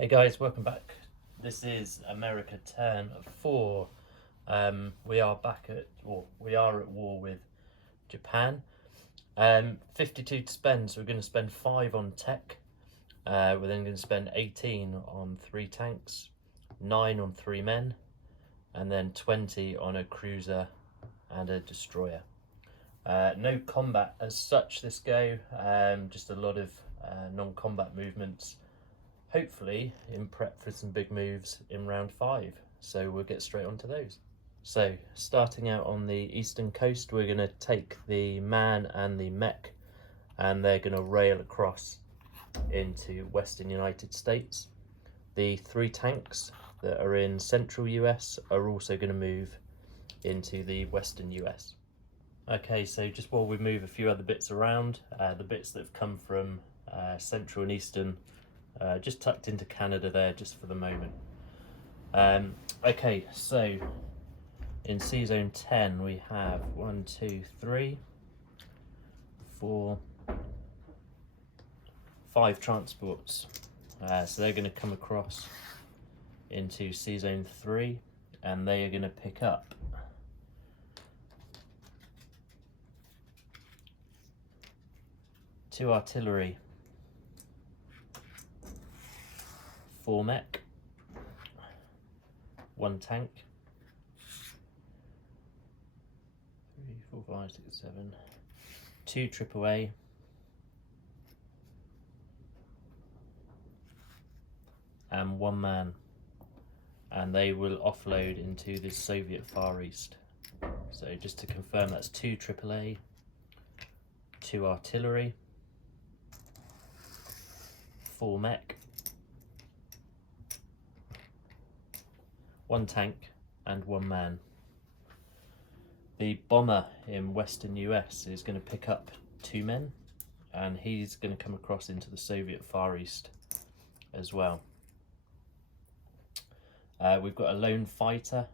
Hey guys, welcome back. This is America Turn 4. We are at war with Japan. 52 to spend, so we're going to spend 5 on tech. We're then going to spend 18 on 3 tanks, 9 on 3 men, and then 20 on a cruiser and a destroyer. No combat as such this go, just a lot of non-combat movements, hopefully in prep for some big moves in round 5. So we'll get straight onto those. So starting out on the eastern coast, we're going to take the man and the mech, and they're going to rail across into western United States. The 3 tanks that are in central US are also going to move into the western US. Okay, so just while we move a few other bits around, the bits that have come from central and eastern, just tucked into Canada there just for the moment. Okay, so in C Zone 10 we have 1, 2, 3, 4, 5 transports. So they're going to come across into C Zone 3 and they are going to pick up two artillery, 4 mech, 1 tank, 3, 4, 5, 6, 7, 2 AAA, and 1 man, and they will offload into the Soviet Far East. So just to confirm, that's 2 AAA, 2 artillery, 4 mech, 1 tank and 1 man. The bomber in western US is going to pick up 2 men, and he's going to come across into the Soviet Far East as well. We've got a lone fighter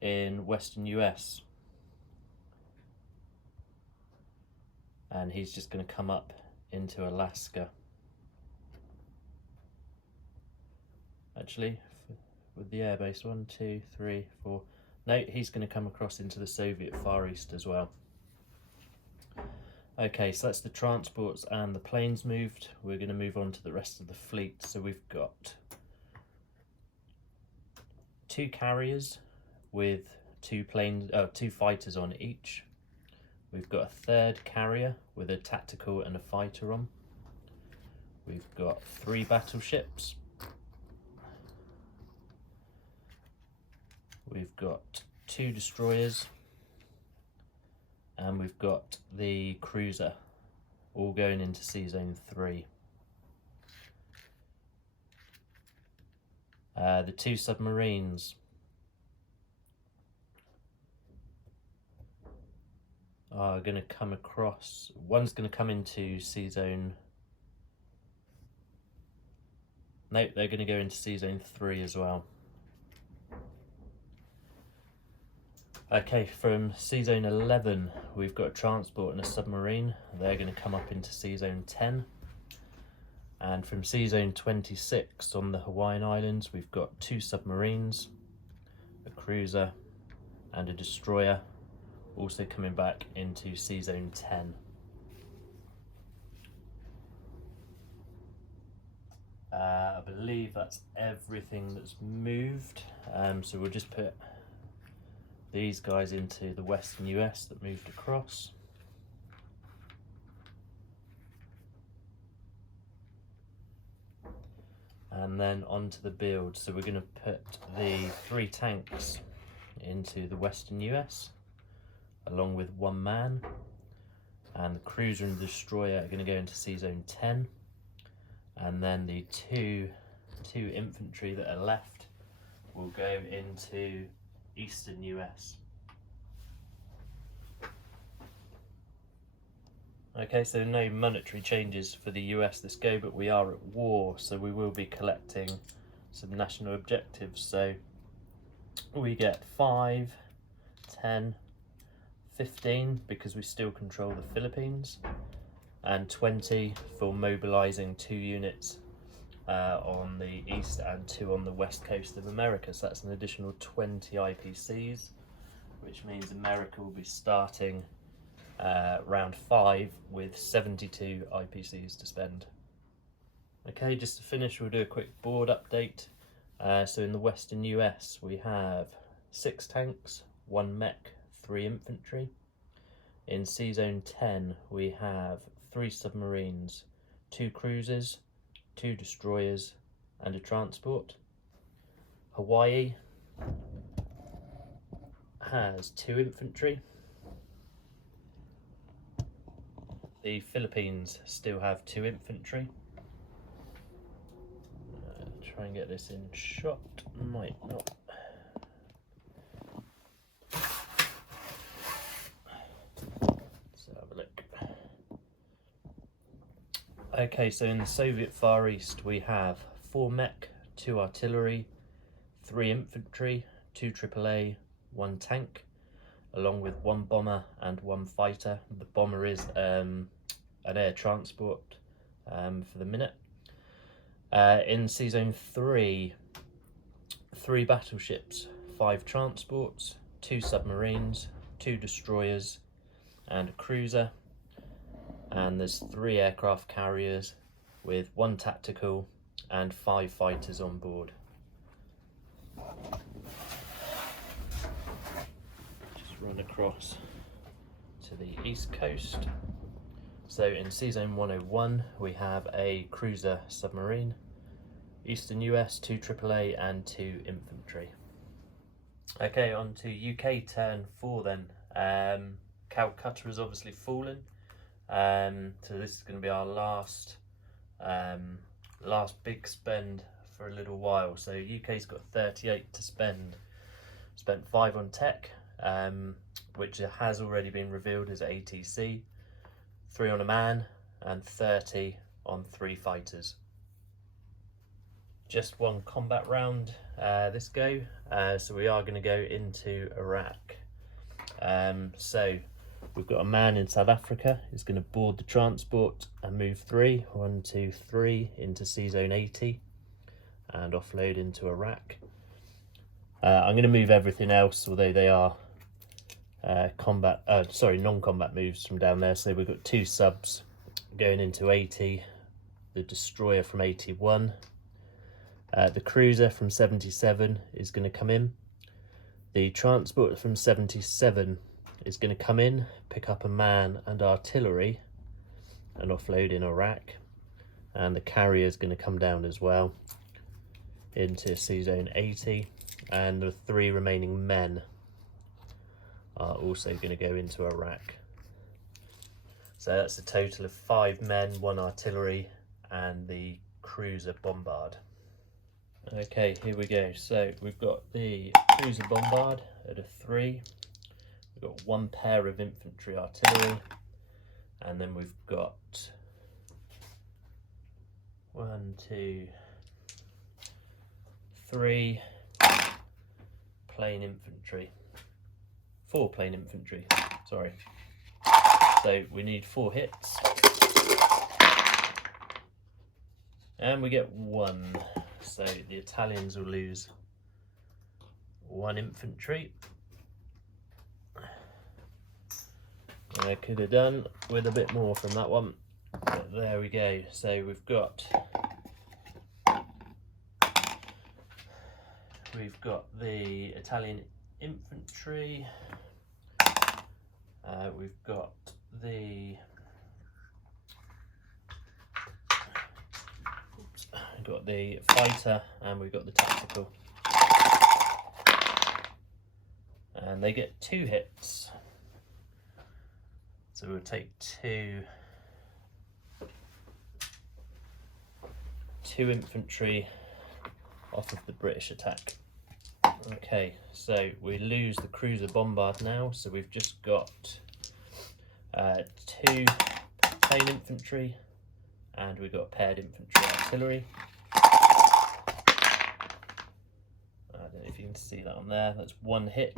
in western US, and he's just going to come up into Alaska. Actually, with the airbase, 1, 2, 3, 4. No, he's going to come across into the Soviet Far East as well. Okay, so that's the transports and the planes moved. We're going to move on to the rest of the fleet. So we've got 2 carriers with 2 fighters on each. We've got a 3rd carrier with a tactical and a fighter on. We've got 3 battleships. We've got 2 destroyers, and we've got the cruiser, all going into C Zone 3. The 2 submarines are going to come across. One's going to come into C Zone. Nope, they're going to go into C Zone 3 as well. Okay, from C Zone 11 we've got a transport and a submarine. They're going to come up into C Zone 10. And from C Zone 26 on the Hawaiian Islands we've got 2 submarines, a cruiser and a destroyer, also coming back into C Zone 10. I believe that's everything that's moved, so we'll just put these guys into the western US that moved across. And then onto the build. So we're going to put the 3 tanks into the western US along with 1 man, and the cruiser and the destroyer are going to go into C Zone 10, and then the two infantry that are left will go into eastern US. Okay, so no monetary changes for the US this go, but we are at war, so we will be collecting some national objectives. So we get 5, 10, 15 because we still control the Philippines, and 20 for mobilizing 2 units on the east and 2 on the west coast of America. So that's an additional 20 IPCs, which means America will be starting round 5 with 72 IPCs to spend. Okay, just to finish, we'll do a quick board update. So in the western US, we have 6 tanks, 1 mech, 3 infantry. In C-Zone 10, we have 3 submarines, 2 cruisers, 2 destroyers, and a transport. Hawaii has 2 infantry. The Philippines still have 2 infantry. Try and get this in shot, might not. Let's have a look. Okay, so in the Soviet Far East we have 4 mech, 2 artillery, 3 infantry, 2 AAA, 1 tank, along with 1 bomber and 1 fighter. The bomber is an air transport for the minute. In C-Zone 3, 3 battleships, 5 transports, 2 submarines, 2 destroyers, and a cruiser. And there's 3 aircraft carriers with 1 tactical and 5 fighters on board. Just run across to the east coast. So in C-Zone 101 we have a cruiser submarine. Eastern US, 2 AAA and 2 infantry. Okay, on to UK turn 4 then. Calcutta has obviously fallen. So this is going to be our last big spend for a little while. So UK's got 38 to spend. Spent 5 on tech, which has already been revealed as ATC, 3 on a man, and 30 on 3 fighters. Just 1 combat round this go, so we are going to go into Iraq. So we've got a man in South Africa who's going to board the transport and move 3, 1, 2, 3 into C-Zone 80 and offload into Iraq. I'm going to move everything else, although they are non-combat moves from down there. So we've got 2 subs going into 80, the destroyer from 81, the cruiser from 77 is going to come in, the transport from 77 is going to come in, pick up a man and artillery and offload in Iraq, and the carrier is going to come down as well into C-Zone 80, and the 3 remaining men are also going to go into Iraq. So that's a total of 5 men, 1 artillery, and the cruiser bombard. Okay, here we go. So we've got the cruiser bombard at a 3. We've got 1 pair of infantry artillery, and then we've got 1, 2, 3 plain infantry. 4 plain infantry, sorry. So we need 4 hits. And we get 1. So the Italians will lose 1 infantry. I could have done with a bit more from that one, but there we go. So we've got the Italian infantry, we've got the fighter, and we've got the tactical, and they get 2 hits. So we'll take two infantry off of the British attack. Okay, so we lose the cruiser bombard now, so we've just got 2 plain infantry, and we've got paired infantry artillery. I don't know if you can see that on there, that's 1 hit.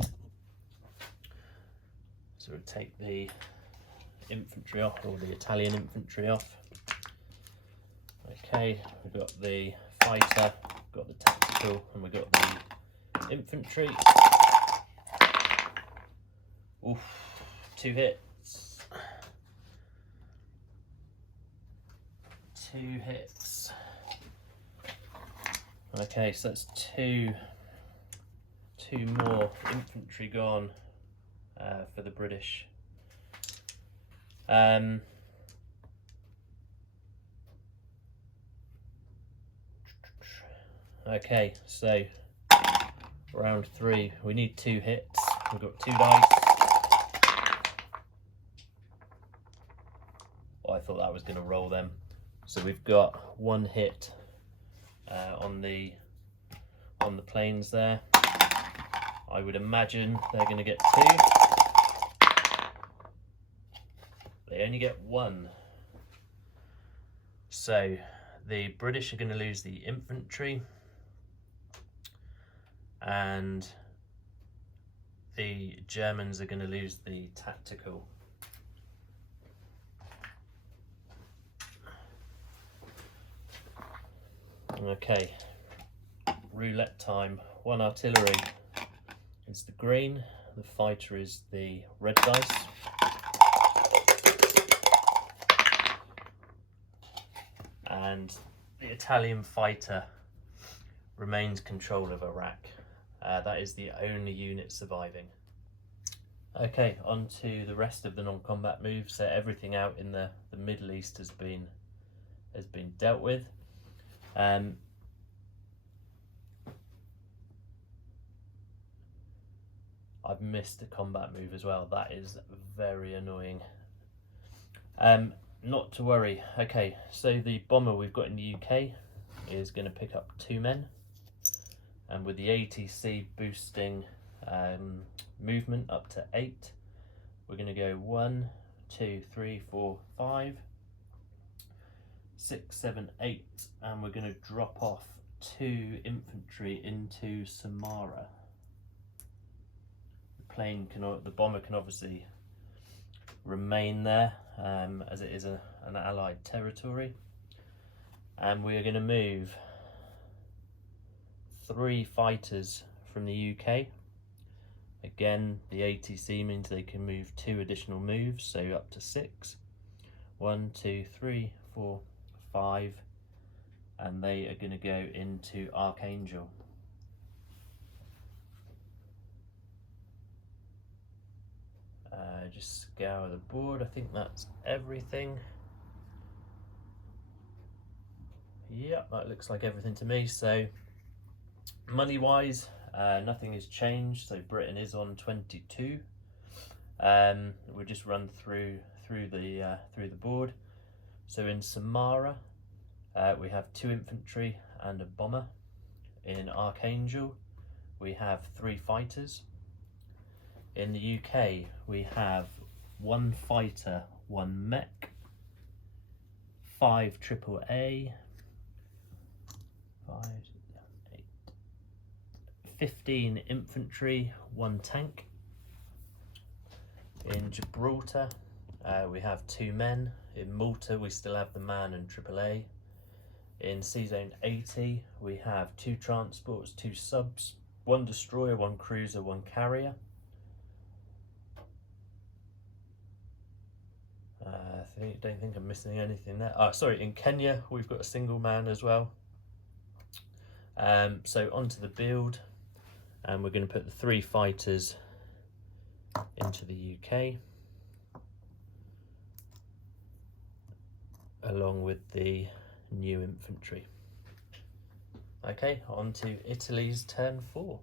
So we'll take the infantry off, or the Italian infantry off. Okay, we've got the fighter, got the tactical, and we've got the infantry. Oof, 2 hits. 2 hits. Okay, so that's two more infantry gone for the British. Okay, so round 3, we need 2 hits. We've got 2 dice. Oh, I thought that was going to roll them. So we've got 1 hit on the planes there. I would imagine they're going to get 2. They only get 1. So the British are going to lose the infantry, and the Germans are going to lose the tactical. Okay, roulette time. 1 artillery is the green, the fighter is the red dice. And the Italian fighter remains control of Iraq. That is the only unit surviving. Okay, on to the rest of the non-combat moves. So everything out in the Middle East has been dealt with. I've missed a combat move as well. That is very annoying. Not to worry. Okay, so the bomber we've got in the UK is going to pick up 2 men, and with the ATC boosting movement up to 8, we're going to go 1, 2, 3, 4, 5, 6, 7, 8, and we're going to drop off 2 infantry into Samara. The bomber can obviously remain there as it is an allied territory, and we are going to move 3 fighters from the UK. Again, the ATC means they can move 2 additional moves, so up to 6. 1, 2, 3, 4, 5, and they are going to go into Archangel. Just scour the board. I think that's everything. Yep, that looks like everything to me. So money wise, nothing has changed. So Britain is on 22. We'll just run through the board. So in Samara, we have 2 infantry and a bomber. In Archangel, we have 3 fighters. In the UK, we have 1 fighter, 1 mech, 5 AAA, 5, 8, 15 infantry, 1 tank. In Gibraltar, we have 2 men. In Malta, we still have the man and AAA. In Sea Zone 80, we have 2 transports, 2 subs, 1 destroyer, 1 cruiser, 1 carrier. I don't think I'm missing anything there. Oh, sorry, in Kenya, we've got a single man as well. So onto the build, and we're going to put the 3 fighters into the UK, along with the new infantry. Okay, on to Italy's turn 4.